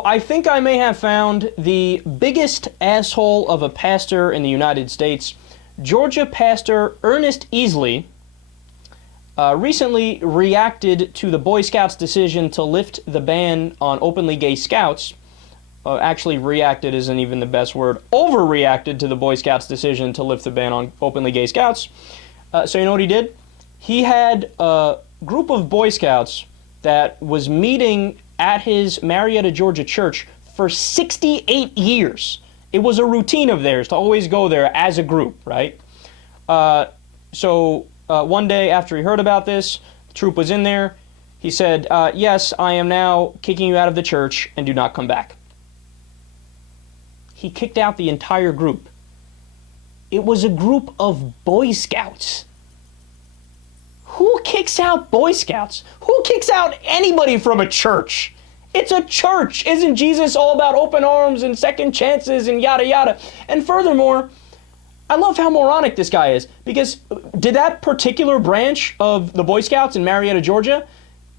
So I think I may have found the biggest asshole of a pastor in the United States. Georgia pastor Ernest Easley recently reacted to the Boy Scouts' decision to lift the ban on openly gay scouts. Actually, reacted isn't even the best word. Overreacted to the Boy Scouts' decision to lift the ban on openly gay scouts. So you know what he did? He had a group of Boy Scouts that was meeting at his Marietta, Georgia church for 68 years. It was a routine of theirs to always go there as a group, right? So one day after he heard about this, the troop was in there. He said, yes, I am now kicking you out of the church and do not come back. He kicked out the entire group. It was a group of Boy Scouts. Who kicks out Boy Scouts? Who kicks out anybody from a church? It's a church. Isn't Jesus all about open arms and second chances and yada yada? And furthermore, I love how moronic this guy is, because did that particular branch of the Boy Scouts in Marietta, Georgia,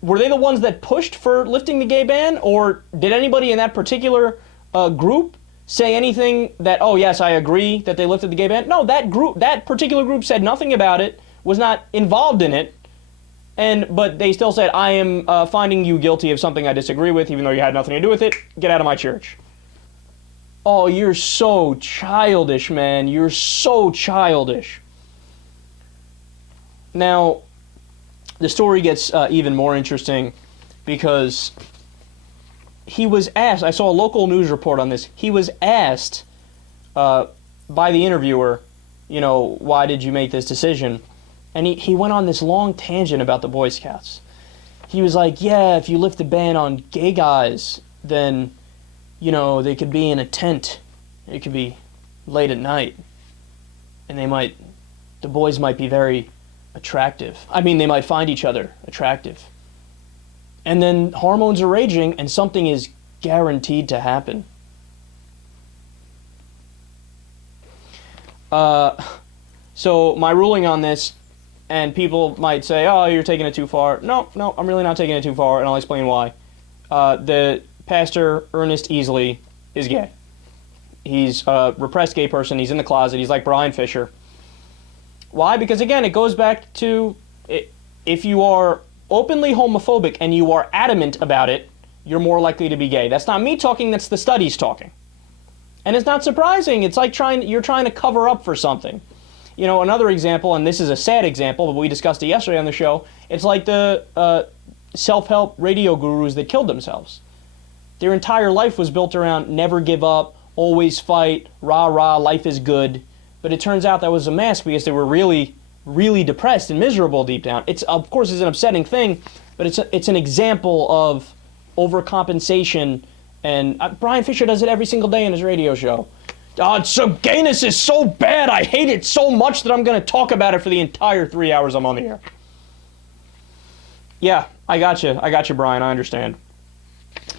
were they the ones that pushed for lifting the gay ban? Or did anybody in that particular group say anything that, oh yes, I agree that they lifted the gay ban? No, that particular group said nothing about it, was not involved in it, but they still said, I am finding you guilty of something I disagree with, even though you had nothing to do with it. Get out of my church. Oh, you're so childish, man. You're so childish. Now, the story gets even more interesting because he was asked, I saw a local news report on this, he was asked by the interviewer, you know, why did you make this decision? And he went on this long tangent about the Boy Scouts. He was like, yeah, if you lift the ban on gay guys, then, you know, they could be in a tent. It could be late at night. And the boys might be very attractive. I mean, they might find each other attractive. And then hormones are raging and something is guaranteed to happen. So my ruling on this, and people might say, oh, you're taking it too far. No, I'm really not taking it too far, and I'll explain why. The pastor, Ernest Easley, is gay. He's a repressed gay person. He's in the closet. He's like Brian Fisher. Why? Because, again, it goes back to if you are openly homophobic and you are adamant about it, you're more likely to be gay. That's not me talking. That's the studies talking. And it's not surprising. It's like you're trying to cover up for something. You know, another example, and this is a sad example, but we discussed it yesterday on the show, it's like the self-help radio gurus that killed themselves. Their entire life was built around never give up, always fight, rah, rah, life is good. But it turns out that was a mask because they were really, really depressed and miserable deep down. It's, of course, it's an upsetting thing, but it's an example of overcompensation. And Brian Fisher does it every single day in his radio show. Gayness is so bad, I hate it so much that I'm going to talk about it for the entire 3 hours I'm on the air. Yeah, I got you, Brian, I understand.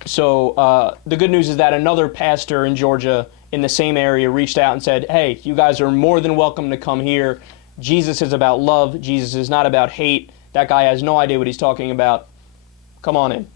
So the good news is that another pastor in Georgia in the same area reached out and said, hey, you guys are more than welcome to come here. Jesus is about love. Jesus is not about hate. That guy has no idea what he's talking about. Come on in.